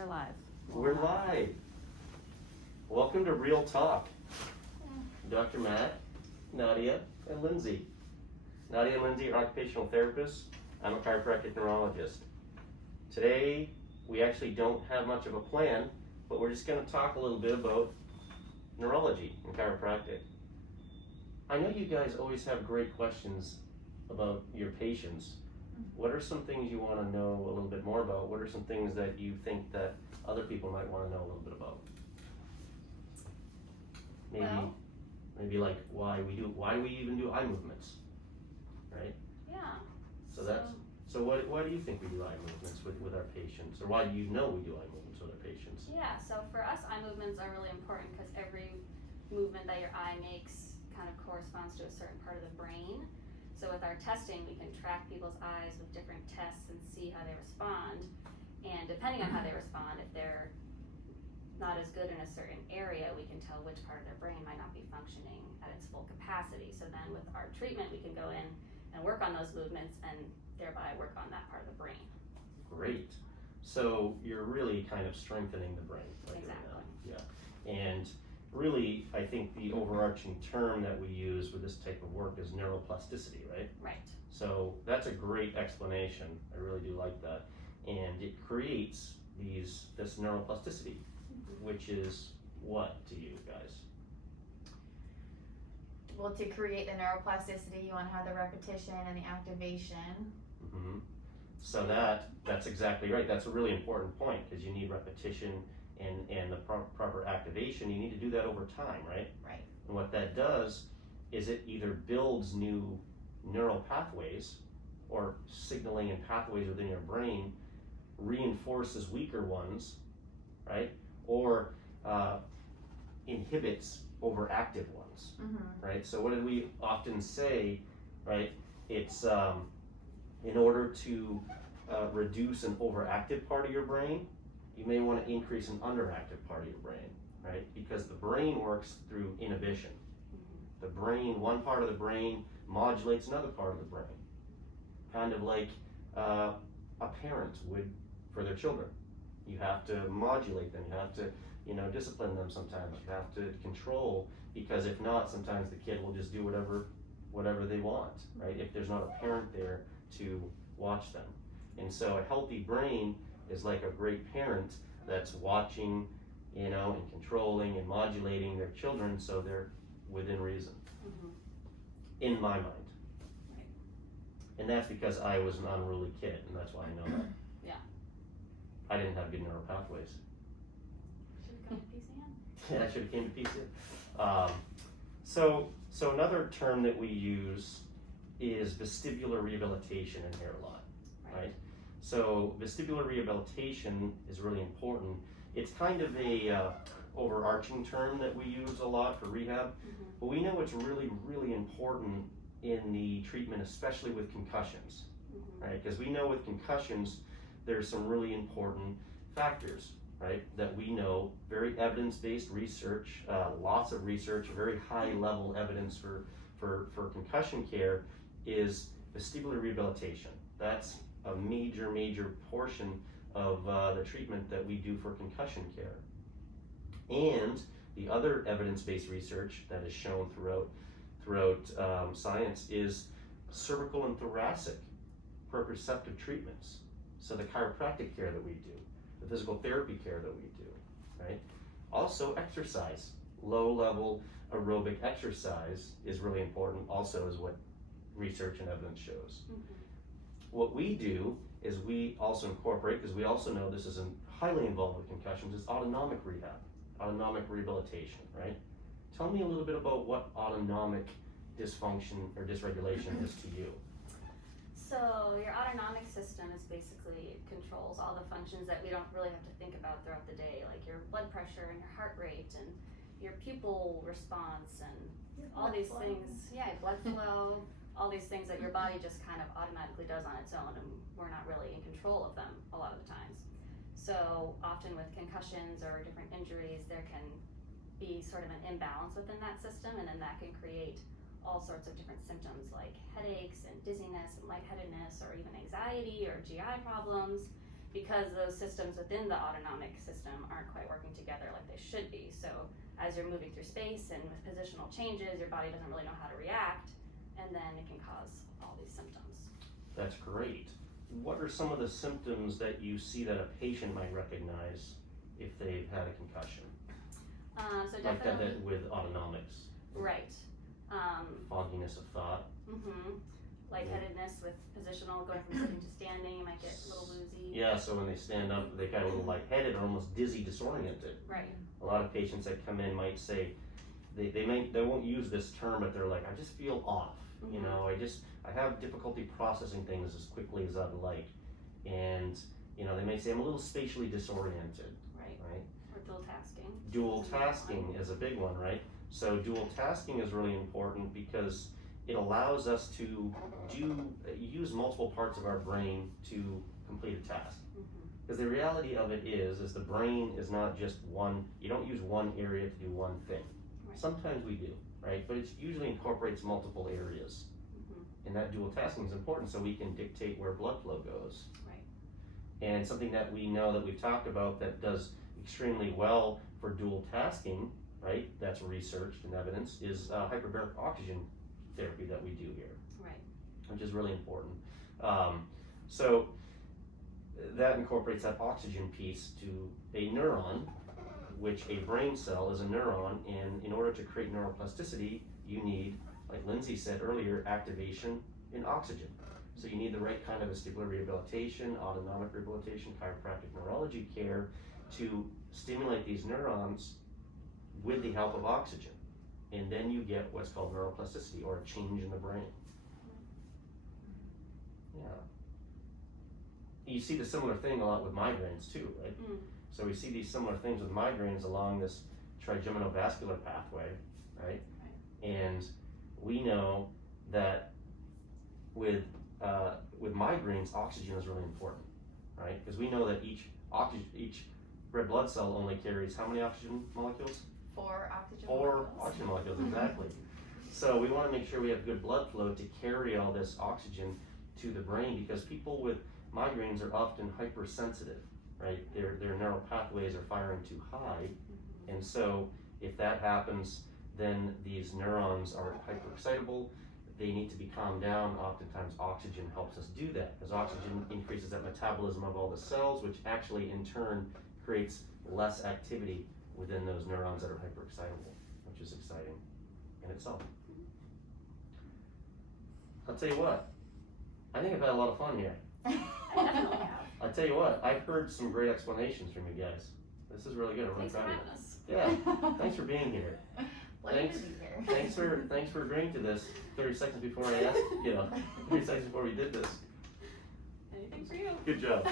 We're live. We're live. Welcome to Real Talk. Dr. Matt, Nadia, and Lindsay. Nadia and Lindsay are occupational therapists. I'm a chiropractic neurologist. Today, we actually don't have much of a plan, but we're just going to talk a little bit about neurology and chiropractic. I know you guys always have great questions about your patients. What are some things you want to know a little bit more about? What are some things that you think that other people might want to know a little bit about? Maybe like why do we even do eye movements, right? Yeah. So why do you think we do eye movements with our patients, or why do you know we do eye movements with our patients? Yeah, so for us, eye movements are really important because every movement that your eye makes kind of corresponds to a certain part of the brain. So with our testing, we can track people's eyes with different tests and see how they respond. And depending on how they respond, if they're not as good in a certain area, we can tell which part of their brain might not be functioning at its full capacity. So then with our treatment, we can go in and work on those movements and thereby work on that part of the brain. Great. So you're really kind of strengthening the brain. Exactly. Yeah. And really, I think the overarching term that we use with this type of work is neuroplasticity, right? Right. So that's a great explanation. I really do like that. And it creates this neuroplasticity, which is what to you guys? Well, to create the neuroplasticity, you want to have the repetition and the activation. Mm-hmm. So that's exactly right. That's a really important point because you need repetition and the proper activation. You need to do that over time, right? Right. And what that does is it either builds new neural pathways or signaling and pathways within your brain, reinforces weaker ones, right? Or inhibits overactive ones, right? So what do we often say, right? It's in order to reduce an overactive part of your brain, you may want to increase an underactive part of your brain, right? Because the brain works through inhibition. The brain, one part of the brain modulates another part of the brain. Kind of like a parent would for their children. You have to modulate them, you have to, discipline them sometimes, you have to control, because if not, sometimes the kid will just do whatever they want, right? If there's not a parent there to watch them. And so a healthy brain is like a great parent that's watching, and controlling and modulating their children so they're within reason, in my mind. Right. And that's because I was an unruly kid, and that's why I know that. Yeah. I didn't have good neural pathways. Should have come to PCN. Yeah, I should have came to PCN. So another term that we use is vestibular rehabilitation in here a lot, right? So vestibular rehabilitation is really important. It's kind of a overarching term that we use a lot for rehab, but we know it's really, really important in the treatment, especially with concussions, right? Because we know with concussions, there's some really important factors, right? That we know, very evidence-based research, lots of research, very high-level evidence for concussion care is vestibular rehabilitation. That's a major, major portion of the treatment that we do for concussion care. And the other evidence-based research that is shown throughout science is cervical and thoracic proprioceptive treatments. So the chiropractic care that we do, the physical therapy care that we do, right? Also exercise, low-level aerobic exercise is really important also, is what research and evidence shows. What we do is we also incorporate, because we also know this is highly involved with concussions, is autonomic rehab, autonomic rehabilitation, right? Tell me a little bit about what autonomic dysfunction or dysregulation is to you. So your autonomic system is basically, it controls all the functions that we don't really have to think about throughout the day, like your blood pressure and your heart rate and your pupil response and all these things. Yeah, blood flow, all these things that your body just kind of automatically does on its own, and we're not really in control of them a lot of the times. So often with concussions or different injuries, there can be sort of an imbalance within that system, and then that can create all sorts of different symptoms like headaches and dizziness and lightheadedness, or even anxiety or GI problems. because those systems within the autonomic system aren't quite working together like they should be. So as you're moving through space and with positional changes, your body doesn't really know how to react, and then it can cause all these symptoms. That's great. What are some of the symptoms that you see that a patient might recognize if they've had a concussion? So Like definitely, that with autonomics, right. fogginess of thought. Lightheadedness with positional, going from sitting to standing, you might get a little woozy. Yeah, so when they stand up, they get a little lightheaded or almost dizzy, disoriented. Right. A lot of patients that come in might say, they won't use this term, but they're like, I just feel off. You know, I have difficulty processing things as quickly as I'd like. And, you know, they may say I'm a little spatially disoriented. Right. Right? Or dual tasking. Dual tasking is a big one, right? So dual tasking is really important because it allows us to use multiple parts of our brain to complete a task. Because the reality of it is the brain is not just one, you don't use one area to do one thing. Right. Sometimes we do, right? But it usually incorporates multiple areas. And that dual tasking is important so we can dictate where blood flow goes. Right. And something that we know that we've talked about that does extremely well for dual tasking, right? That's researched and evidence, is hyperbaric oxygen therapy that we do here. Right. Which is really important. So that incorporates that oxygen piece to a neuron, which a brain cell is a neuron, and in order to create neuroplasticity, you need, like Lindsay said earlier, activation in oxygen. So you need the right kind of vestibular rehabilitation, autonomic rehabilitation, chiropractic neurology care to stimulate these neurons with the help of oxygen. And then you get what's called neuroplasticity, or a change in the brain. Yeah. You see the similar thing a lot with migraines too, right? So we see these similar things with migraines along this trigeminal-vascular pathway, right? And we know that with migraines, oxygen is really important, right? Because we know that each red blood cell only carries how many oxygen molecules? 4 oxygen 4 molecules. oxygen molecules, exactly. So we want to make sure we have good blood flow to carry all this oxygen to the brain, because people with migraines are often hypersensitive, right? Their neural pathways are firing too high, and so if that happens, then these neurons are hyperexcitable. They need to be calmed down. Oftentimes oxygen helps us do that, because oxygen increases that metabolism of all the cells, which actually in turn creates less activity within those neurons that are hyperexcitable, which is exciting in itself. I'll tell you what, I think I've had a lot of fun here. I definitely have. I'll tell you what, I've heard some great explanations from you guys. This is really good. I'm really Thanks for proud of having us. you. Yeah, thanks for being here. Pleasure Thanks. to be here. Thanks for agreeing to this 30 seconds before I asked, 30 seconds before we did this. Anything for you. Good job.